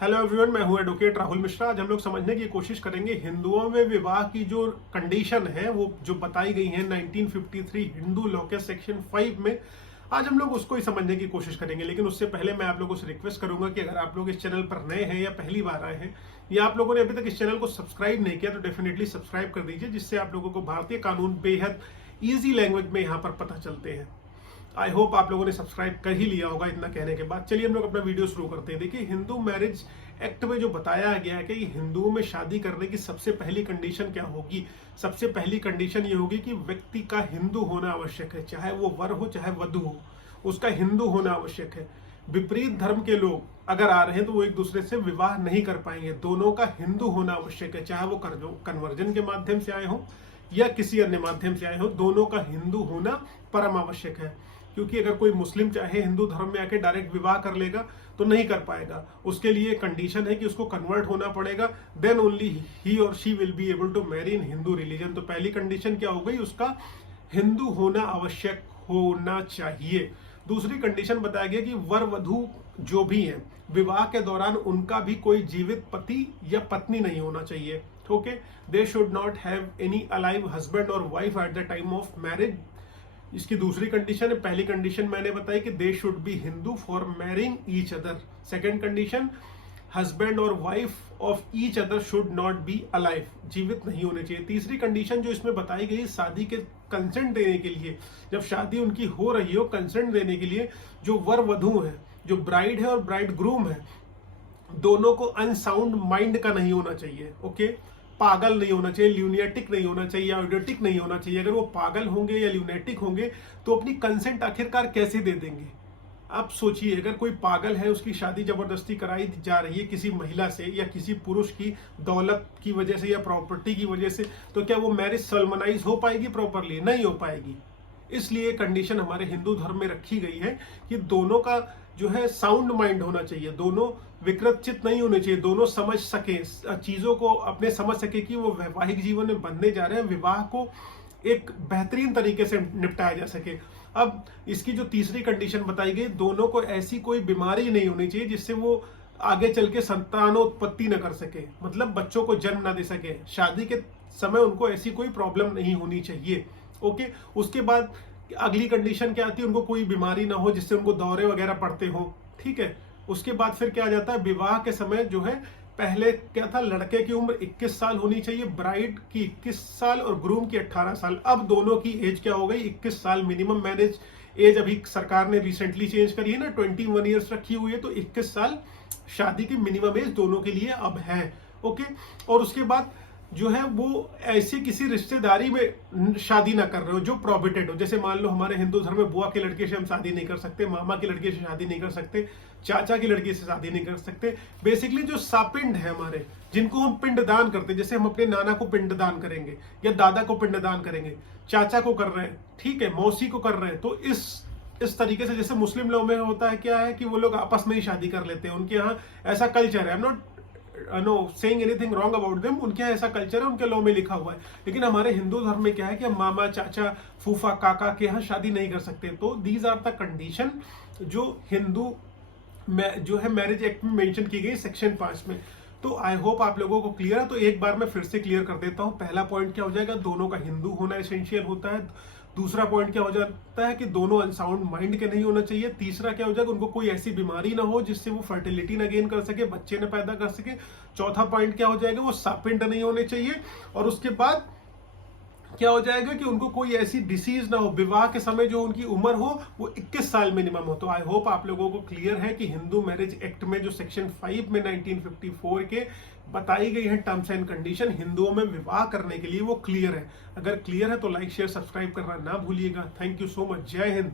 Hello everyone, मैं हूं advocate Rahul Mishra. आज हम लोग समझने की कोशिश करेंगे हिंदुओं में विवाह की जो कंडीशन है वो जो बताई गई है 1953 हिंदू लॉ के सेक्शन 5 में। आज हम लोग उसको ही समझने की कोशिश करेंगे, लेकिन उससे पहले मैं आप लोगों से रिक्वेस्ट करूंगा कि अगर आप लोग इस चैनल पर नए हैं या पहली बार आए हैं या आप लोगों ने अभी तक इस चैनल को सब्सक्राइब नहीं किया तो डेफिनेटली सब्सक्राइब कर दीजिए, जिससे आप लोगों को भारतीय कानून बेहद ईजी लैंग्वेज में यहाँ पर पता चलते हैं। आई होप आप लोगों ने सब्सक्राइब कर ही लिया होगा इतना कहने के बाद। चलिए हम लोग अपना वीडियो शुरू करते हैं। देखिए, हिंदू मैरिज एक्ट में जो बताया गया है कि हिंदुओं में शादी करने की सबसे पहली कंडीशन क्या होगी। सबसे पहली कंडीशन ये होगी कि व्यक्ति का हिंदू होना आवश्यक है, चाहे वो वर हो चाहे वधु हो, उसका हिंदू होना आवश्यक है। विपरीत धर्म के लोग अगर आ रहे हैं तो वो एक दूसरे से विवाह नहीं कर पाएंगे। दोनों का हिंदू होना आवश्यक है, चाहे वो कन्वर्जन के माध्यम से आए हो या किसी अन्य माध्यम से आए हो, दोनों का हिंदू होना परम आवश्यक है। क्योंकि अगर कोई मुस्लिम चाहे हिंदू धर्म में आके डायरेक्ट विवाह कर लेगा तो नहीं कर पाएगा। उसके लिए कंडीशन है कि उसको कन्वर्ट होना पड़ेगा, देन ओनली ही और she will be able to marry in Hindu religion. तो पहली कंडीशन क्या हो गई, उसका हिंदू होना आवश्यक होना चाहिए। दूसरी कंडीशन बताया गया कि वर वधु जो भी हैं विवाह के दौरान उनका भी कोई जीवित पति या पत्नी नहीं होना चाहिए। Okay, they should not have any alive husband और wife at the time of marriage. इसकी दूसरी कंडीशन है। पहली कंडीशन मैंने बताई कि they should be Hindu for marrying each other. Second condition, husband और wife of each other should not be alive, जीवित नहीं होने चाहिए। तीसरी कंडीशन जो इसमें बताई गई, शादी के कंसेंट देने के लिए, जब शादी उनकी हो रही हो, कंसेंट देने के लिए जो वर वधु है, जो ब्राइड है और ब्राइड ग्रूम है, दोनों को अनसाउंड माइंड का नहीं होना चाहिए। ओके, पागल नहीं होना चाहिए, ल्यूनेटिक नहीं होना चाहिए, आइडियोटिक नहीं होना चाहिए। अगर वो पागल होंगे या ल्यूनेटिक होंगे तो अपनी कंसेंट आखिरकार कैसे दे देंगे। आप सोचिए, अगर कोई पागल है, उसकी शादी जबरदस्ती कराई जा रही है किसी महिला से या किसी पुरुष की दौलत की वजह से या प्रॉपर्टी की वजह से, तो क्या वो मैरिज सोलमनाइज हो पाएगी प्रॉपरली? नहीं हो पाएगी। इसलिए कंडीशन हमारे हिंदू धर्म में रखी गई है कि दोनों का जो है साउंड माइंड होना चाहिए, दोनों विकृत चित्त नहीं होने चाहिए, दोनों समझ सके चीजों को, अपने समझ सके कि वो वैवाहिक जीवन में बनने जा रहे हैं, विवाह को एक बेहतरीन तरीके से निपटाया जा सके। अब इसकी जो तीसरी कंडीशन बताई गई, दोनों को ऐसी कोई बीमारी नहीं होनी चाहिए जिससे वो आगे चल के संतानोत्पत्ति न कर सके, मतलब बच्चों को जन्म न दे सके। शादी के समय उनको ऐसी कोई प्रॉब्लम नहीं होनी चाहिए। ओके, उसके बाद अगली कंडीशन क्या आती है, उनको कोई बीमारी ना हो जिससे उनको दौरे वगैरह पड़ते हो। ठीक है, उसके बाद फिर क्या आ जाता है, विवाह के समय जो है, पहले क्या था, लड़के की उम्र 21 साल होनी चाहिए, ब्राइड की 21 साल और ग्रूम की 18 साल। अब दोनों की एज क्या हो गई, 21 साल मिनिमम मैरिज एज अभी सरकार ने रिसेंटली चेंज करी है ना, 21 ईयर्स रखी हुई है, तो 21 साल शादी की मिनिमम एज दोनों के लिए अब है। ओके, और उसके बाद जो है वो ऐसे किसी रिश्तेदारी में शादी ना कर रहे हो जो प्रोहिबिटेड हो। जैसे मान लो हमारे हिंदू धर्म में बुआ के लड़के से हम शादी नहीं कर सकते, मामा के लड़के से शादी नहीं कर सकते, चाचा की लड़की से शादी नहीं कर सकते। बेसिकली जो सापिंड है हमारे, जिनको हम पिंडदान करते हैं, जैसे हम अपने नाना को पिंडदान करेंगे या दादा को पिंडदान करेंगे, चाचा को कर रहे हैं, ठीक है, मौसी को कर रहे हैं, तो इस तरीके से जैसे मुस्लिम लोग में होता है क्या है कि वो लोग आपस में ही शादी कर लेते हैं, उनके यहाँ ऐसा कल्चर है। I am not know saying anything wrong about them, उनके यहाँ ऐसा कल्चर है, उनके लॉ में लिखा हुआ है। लेकिन हमारे हिंदू धर्म में क्या है कि हम मामा, चाचा, फूफा, काका के यहाँ शादी नहीं कर सकते। तो दीज आर द कंडीशन जो हिंदू में जो है मैरिज एक्ट में मेंशन की गई सेक्शन 5 में। तो आई होप आप लोगों को क्लियर है। तो एक बार मैं फिर से क्लियर कर देता हूं। पहला पॉइंट क्या हो जाएगा, दोनों का हिंदू होना एसेंशियल होता है। दूसरा पॉइंट क्या हो जाता है कि दोनों अनसाउंड माइंड के नहीं होना चाहिए। तीसरा क्या हो जाएगा, उनको कोई ऐसी बीमारी ना हो जिससे वो फर्टिलिटी ना गेन कर सके, बच्चे न पैदा कर सके। चौथा पॉइंट क्या हो जाएगा, वो सापिंड नहीं होने चाहिए। और उसके बाद क्या हो जाएगा कि उनको कोई ऐसी डिसीज ना हो, विवाह के समय जो उनकी उम्र हो वो 21 साल मिनिमम हो। तो आई होप आप लोगों को क्लियर है कि हिंदू मैरिज एक्ट में जो सेक्शन 5 में 1954 के बताई गई है टर्म्स एंड कंडीशन हिंदुओं में विवाह करने के लिए, वो क्लियर है। अगर क्लियर है तो लाइक शेयर सब्सक्राइब करना ना भूलिएगा। Thank you so much. जय हिंद।